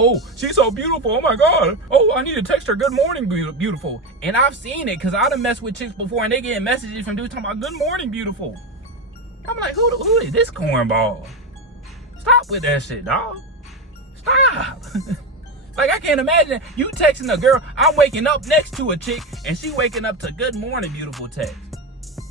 oh, she's so beautiful. Oh my God. Oh, I need to text her good morning, beautiful. And I've seen it because I done messed with chicks before and they getting messages from dudes talking about good morning, beautiful. I'm like, who is this cornball? Stop with that shit, dog. Stop. Like, I can't imagine you texting a girl. I'm waking up next to a chick and she waking up to good morning, beautiful text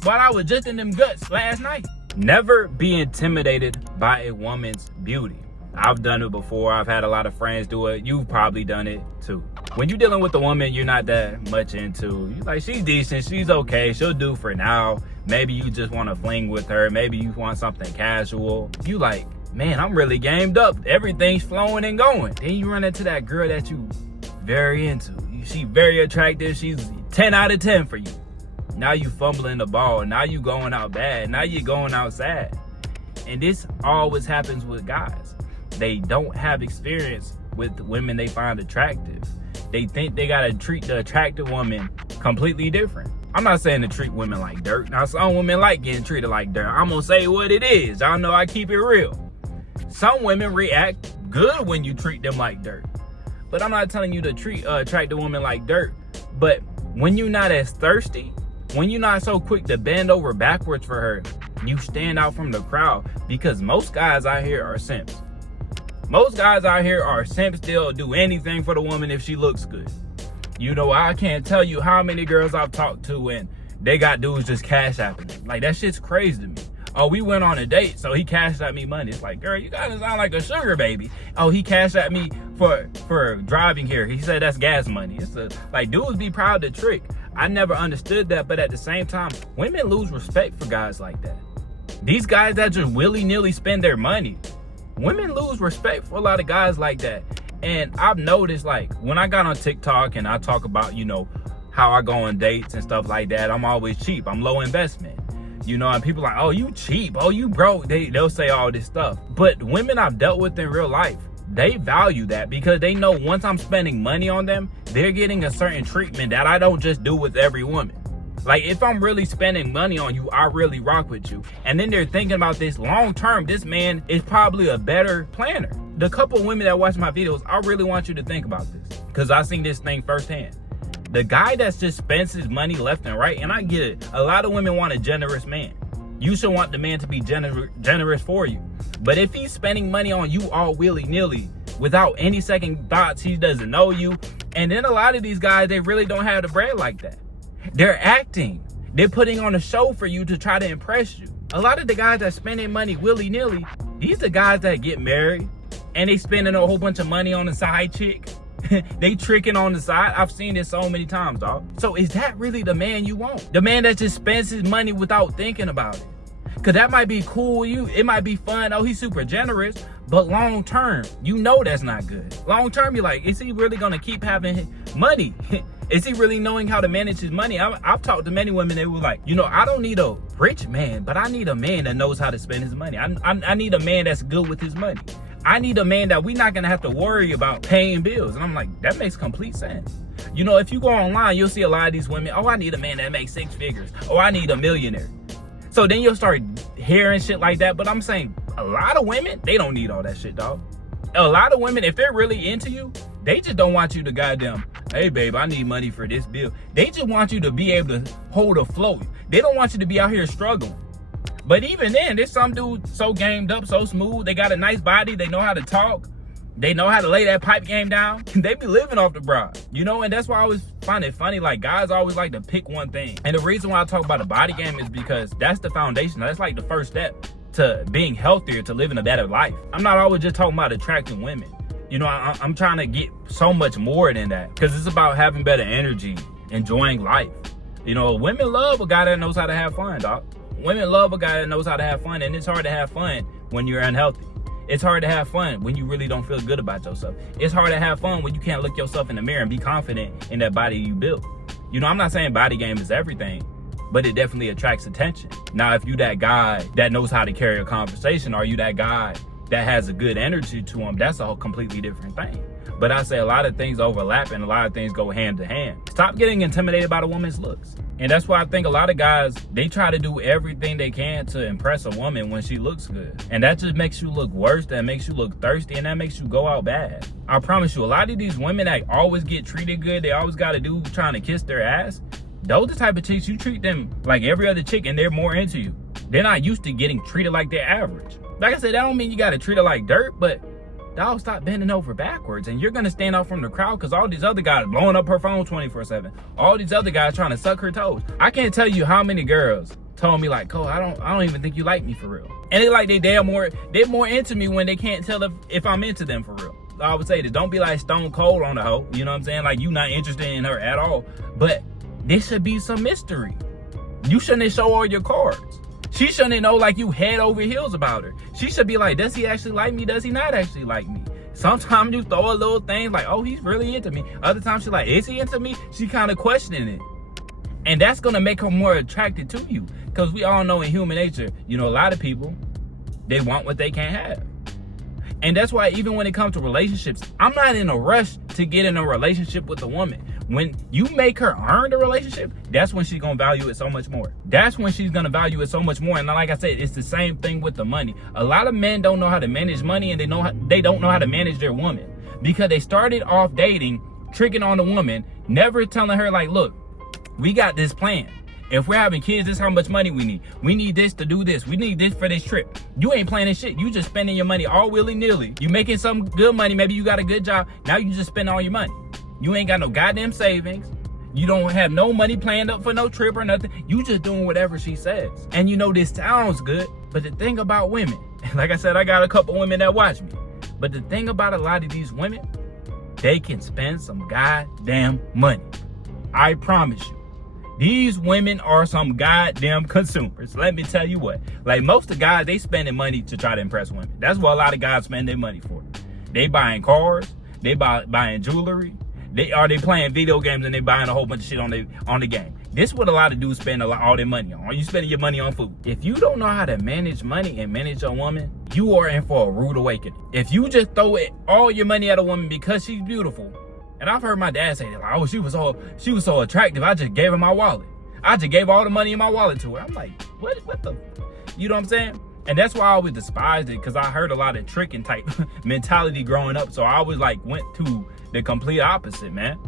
while I was just in them guts last night. Never be intimidated by a woman's beauty. I've done it before. I've had a lot of friends do it. You've probably done it too. When you're dealing with a woman you're not that much into, you're like, she's decent, she's okay, she'll do for now. Maybe you just want to fling with her. Maybe you want something casual. You like, man, I'm really gamed up. Everything's flowing and going. Then you run into that girl that you very into. She very attractive. She's 10 out of 10 for you. Now you fumbling the ball. Now you going out bad. Now you going out sad. And this always happens with guys. They don't have experience with women they find attractive. They think they gotta treat the attractive woman completely different. I'm not saying to treat women like dirt. Now, some women like getting treated like dirt. I'm gonna say what it is. Y'all know I keep it real. Some women react good when you treat them like dirt. But I'm not telling you to treat attract a woman like dirt. But when you're not as thirsty, when you're not so quick to bend over backwards for her, you stand out from the crowd. Because most guys out here are simps. Most guys out here are simps. They'll do anything for the woman if she looks good. You know, I can't tell you how many girls I've talked to and they got dudes just cash apping them. Like, that shit's crazy to me. Oh, we went on a date, so he cashed at me money. It's like, girl, you gotta sound like a sugar baby. Oh, he cashed at me for driving here. He said that's gas money. It's like, dudes be proud to trick. I never understood that, but at the same time, women lose respect for guys like that. These guys that just willy-nilly spend their money, women lose respect for a lot of guys like that. And I've noticed, like, when I got on TikTok and I talk about, you know, how I go on dates and stuff like that, I'm always cheap. I'm low investment. You know, and people are like, oh, you cheap. Oh, you broke. They'll say all this stuff. But women I've dealt with in real life, they value that because they know once I'm spending money on them, they're getting a certain treatment that I don't just do with every woman. Like, if I'm really spending money on you, I really rock with you. And then they're thinking about this long term. This man is probably a better planner. The couple of women that watch my videos, I really want you to think about this because I seen this thing firsthand. The guy that just spends his money left and right, and I get it. A lot of women want a generous man. You should want the man to be generous for you. But if he's spending money on you all willy-nilly without any second thoughts, he doesn't know you. And then a lot of these guys, they really don't have the bread like that. They're acting. They're putting on a show for you to try to impress you. A lot of the guys that spending money willy-nilly, these are guys that get married and they spending a whole bunch of money on a side chick. They tricking on the side. I've seen this so many times, dog. So is that really the man you want? The man that just spends his money without thinking about it? Because that might be cool with you. It might be fun. Oh, he's super generous. But long term, you know that's not good. Long term, you're like, is he really going to keep having money? Is he really knowing how to manage his money? I've talked to many women that were like, you know, I don't need a rich man, but I need a man that knows how to spend his money. I need a man that's good with his money. I need a man that we're not going to have to worry about paying bills. And I'm like, that makes complete sense. You know, if you go online, you'll see a lot of these women. Oh, I need a man that makes 6 figures. Oh, I need a millionaire. So then you'll start hearing shit like that. But I'm saying a lot of women, they don't need all that shit, dog. A lot of women, if they're really into you, they just don't want you to goddamn, hey, babe, I need money for this bill. They just want you to be able to hold afloat. They don't want you to be out here struggling. But even then, there's some dudes so gamed up, so smooth. They got a nice body. They know how to talk. They know how to lay that pipe game down. They be living off the broad, you know? And that's why I always find it funny. Like, guys always like to pick one thing. And the reason why I talk about the body game is because that's the foundation. That's like the first step to being healthier, to living a better life. I'm not always just talking about attracting women. You know, I'm trying to get so much more than that because it's about having better energy, enjoying life. You know, women love a guy that knows how to have fun, dog. Women love a guy that knows how to have fun, and it's hard to have fun when you're unhealthy. It's hard to have fun when you really don't feel good about yourself. It's hard to have fun when you can't look yourself in the mirror and be confident in that body you built. You know, I'm not saying body game is everything, but it definitely attracts attention. Now, if you that guy that knows how to carry a conversation, or you that guy that has a good energy to him, that's a whole completely different thing. But I say a lot of things overlap and a lot of things go hand to hand. Stop getting intimidated by the woman's looks. And that's why I think a lot of guys, they try to do everything they can to impress a woman when she looks good. And that just makes you look worse, that makes you look thirsty, and that makes you go out bad. I promise you, a lot of these women that always get treated good, they always got a dude trying to kiss their ass, those the type of chicks you treat them like every other chick and they're more into you. They're not used to getting treated like they're average. Like I said, that don't mean you got to treat her like dirt, but dog, stop bending over backwards, and you're gonna stand out from the crowd because all these other guys blowing up her phone 24/7. All these other guys trying to suck her toes. I can't tell you how many girls told me like, Cole, I don't even think you like me for real. And they're more into me when they can't tell if I'm into them for real. I would say this, don't be like stone cold on the hoe. You know what I'm saying? Like you not interested in her at all. But there should be some mystery. You shouldn't show all your cards. She shouldn't know like you head over heels about her. She should be like, does he actually like me? Does he not actually like me? Sometimes you throw a little thing like, oh, he's really into me. Other times she's like, is he into me? She kind of questioning it. And that's going to make her more attracted to you. Because we all know in human nature, you know, a lot of people, they want what they can't have. And that's why even when it comes to relationships, I'm not in a rush to get in a relationship with a woman. When you make her earn the relationship, that's when she's going to value it so much more. That's when she's going to value it so much more. And like I said, it's the same thing with the money. A lot of men don't know how to manage money, and they don't know how to manage their woman because they started off dating, tricking on the woman, never telling her like, look, we got this plan. If we're having kids, this is how much money we need. We need this to do this. We need this for this trip. You ain't planning shit. You just spending your money all willy-nilly. You making some good money. Maybe you got a good job. Now you just spend all your money. You ain't got no goddamn savings. You don't have no money planned up for no trip or nothing. You just doing whatever she says. And you know this sounds good, but the thing about women, like I said, I got a couple women that watch me. But the thing about a lot of these women, they can spend some goddamn money. I promise you. These women are some goddamn consumers. Let me tell you what. Like most of the guys, they spending money to try to impress women. That's what a lot of guys spend their money for. They buying cars. They buying jewelry. They playing video games and they buying a whole bunch of shit on the game. This is what a lot of dudes spend all their money on. Are you spending your money on food? If you don't know how to manage money and manage a woman, you are in for a rude awakening. If you just throw all your money at a woman because she's beautiful, and I've heard my dad say that, like, oh, she was so attractive, I just gave her my wallet. I just gave all the money in my wallet to her. I'm like, what the, you know what I'm saying? And that's why I always despised it, because I heard a lot of tricking type mentality growing up. So I always like went to the complete opposite, man.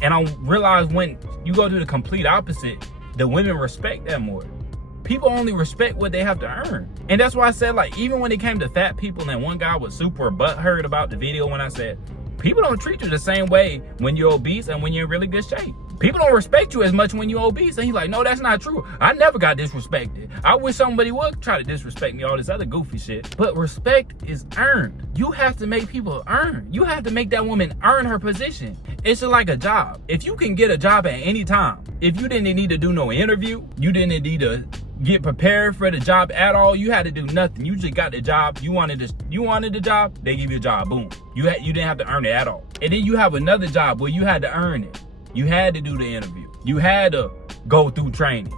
And I realized when you go to the complete opposite, the women respect that more. People only respect what they have to earn. And that's why I said, like, even when it came to fat people, and one guy was super butthurt about the video when I said, people don't treat you the same way when you're obese and when you're in really good shape. People don't respect you as much when you're obese. And he's like, no, that's not true. I never got disrespected. I wish somebody would try to disrespect me, all this other goofy shit. But respect is earned. You have to make people earn. You have to make that woman earn her position. It's like a job. If you can get a job at any time, if you didn't need to do no interview, you didn't need to get prepared for the job at all, you had to do nothing. You just got the job. You wanted the job, they give you a job. Boom. You didn't have to earn it at all. And then you have another job where you had to earn it. You had to do the interview. You had to go through training.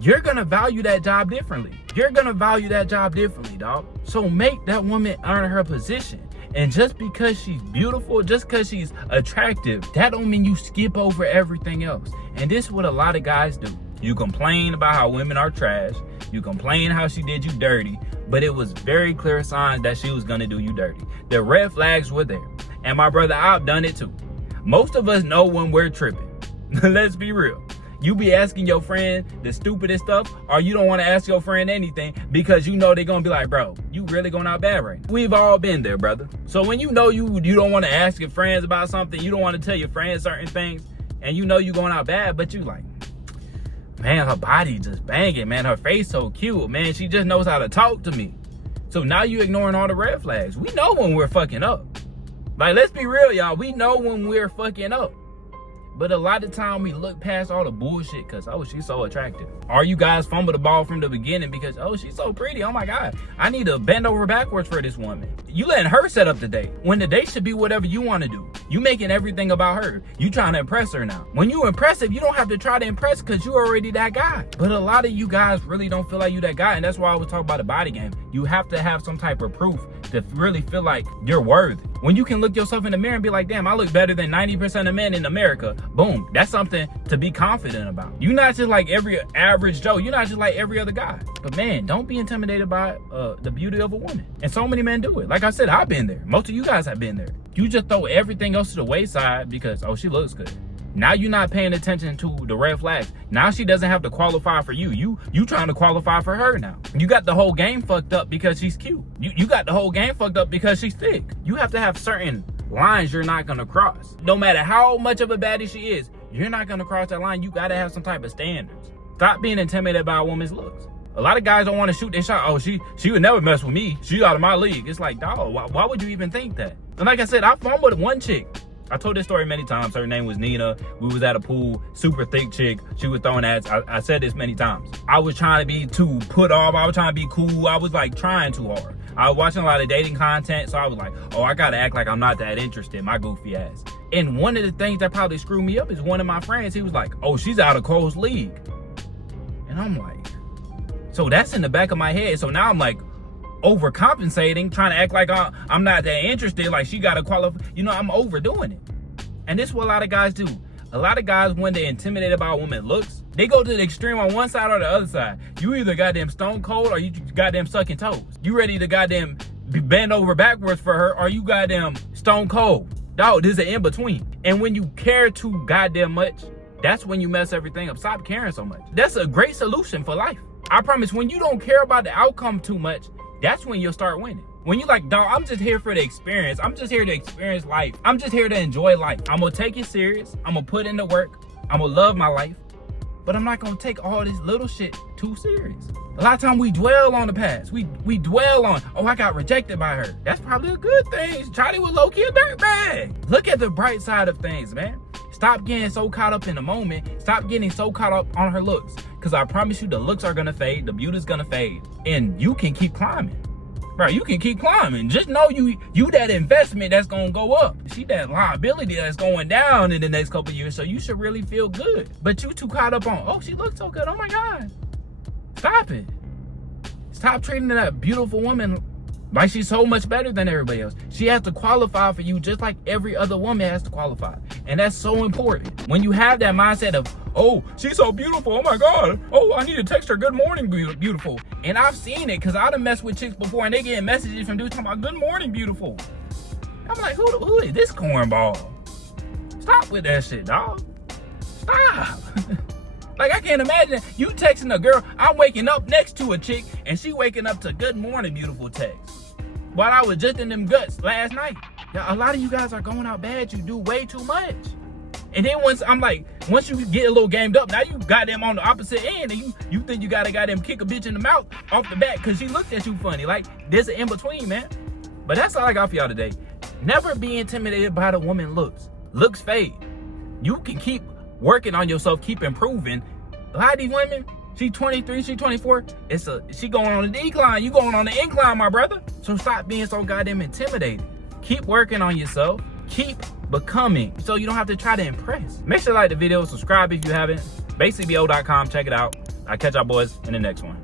You're gonna value that job differently. You're gonna value that job differently, dog. So make that woman earn her position. And just because she's beautiful, just because she's attractive, that don't mean you skip over everything else. And this is what a lot of guys do. You complain about how women are trash. You complain how she did you dirty. But it was very clear signs that she was going to do you dirty. The red flags were there. And my brother, I've done it too. Most of us know when we're tripping. Let's be real. You be asking your friend the stupidest stuff, or you don't want to ask your friend anything because you know they're going to be like, bro, you really going out bad right now. We've all been there, brother. So when you know you don't want to ask your friends about something, you don't want to tell your friends certain things, and you know you going out bad, but you like, man, her body just banging, man. Her face so cute, man. She just knows how to talk to me. So now you ignoring all the red flags. We know when we're fucking up. Like, let's be real, y'all. We know when we're fucking up. But a lot of time we look past all the bullshit because, oh, she's so attractive. Or you guys fumble the ball from the beginning because, oh, she's so pretty. Oh my God, I need to bend over backwards for this woman. You letting her set up the date when the date should be whatever you want to do. You making everything about her. You trying to impress her now. When you impressive, you don't have to try to impress because you already that guy. But a lot of you guys really don't feel like you that guy, and that's why I was talking about the body game. You have to have some type of proof to really feel like you're worthy. When you can look yourself in the mirror and be like, damn, I look better than 90% of men in America. Boom, that's something to be confident about. You're not just like every average Joe. You're not just like every other guy. But man, don't be intimidated by the beauty of a woman. And so many men do it. Like I said, I've been there. Most of you guys have been there. You just throw everything else to the wayside because, oh, she looks good. Now you're not paying attention to the red flags. Now she doesn't have to qualify for you. You trying to qualify for her now. You got the whole game fucked up because she's cute. You got the whole game fucked up because she's thick. You have to have certain lines you're not gonna cross. No matter how much of a baddie she is, you're not gonna cross that line. You gotta have some type of standards. Stop being intimidated by a woman's looks. A lot of guys don't want to shoot their shot. Oh, she would never mess with me. She's out of my league. It's like, dog, why would you even think that? And like I said, I fought with one chick. I told this story many times. Her name was Nina. We was at a pool, super thick chick. She was throwing ads. I said this many times. I was trying to be too put off. I was trying to be cool. I was like trying too hard. I was watching a lot of dating content, so I was like, oh, I gotta act like I'm not that interested, my goofy ass. And one of the things that probably screwed me up is one of my friends, he was like, oh, she's out of Cole's league. And I'm like, so that's in the back of my head. So now I'm like overcompensating, trying to act like I'm not that interested, like she gotta qualify. You know, I'm overdoing it. And this is what a lot of guys do. A lot of guys, when they're intimidated by a woman's looks, they go to the extreme on one side or the other side. You either goddamn stone cold or you goddamn sucking toes. You ready to goddamn bend over backwards for her or you goddamn stone cold. Dog, there's an in between. And when you care too goddamn much, that's when you mess everything up. Stop caring so much. That's a great solution for life. I promise, when you don't care about the outcome too much, that's when you'll start winning. When you're like, dog, I'm just here for the experience. I'm just here to experience life. I'm just here to enjoy life. I'm gonna take it serious. I'm gonna put in the work. I'm gonna love my life. But I'm not gonna take all this little shit too serious. A lot of times we dwell on the past. We dwell on, oh, I got rejected by her. That's probably a good thing. Charlie was low-key a dirtbag. Look at the bright side of things, man. Stop getting so caught up in the moment. Stop getting so caught up on her looks. Because I promise you, the looks are gonna fade. The beauty's gonna fade. And you can keep climbing. Bro, you can keep climbing. Just know you that investment that's gonna go up. She that liability that's going down in the next couple of years, so you should really feel good. But you too caught up on, oh, she looks so good, oh my God. Stop it. Stop treating that beautiful woman like she's so much better than everybody else. She has to qualify for you just like every other woman has to qualify. And that's so important. When you have that mindset of, oh, she's so beautiful, oh my God. Oh, I need to text her, good morning, beautiful. And I've seen it because I done messed with chicks before and they getting messages from dudes talking about, good morning, beautiful. I'm like, who is this cornball? Stop with that shit, dog. Stop. Like, I can't imagine you texting a girl. I'm waking up next to a chick and she waking up to good morning, beautiful text. While I was just in them guts last night. Now, a lot of you guys are going out bad. You do way too much. And then once you get a little gamed up, now you got them on the opposite end and you think you gotta goddamn kick a bitch in the mouth off the bat because she looked at you funny. Like, there's an in-between, man. But that's all I got for y'all today. Never be intimidated by the woman looks. Looks fade. You can keep working on yourself, keep improving. A lot of these women, she 23, she 24, she going on a decline. You going on the incline, my brother. So stop being so goddamn intimidated. Keep working on yourself. Keep becoming so you don't have to try to impress. Make sure to like the video, subscribe if you haven't. BasicallyBO.com, check it out. I'll catch y'all boys in the next one.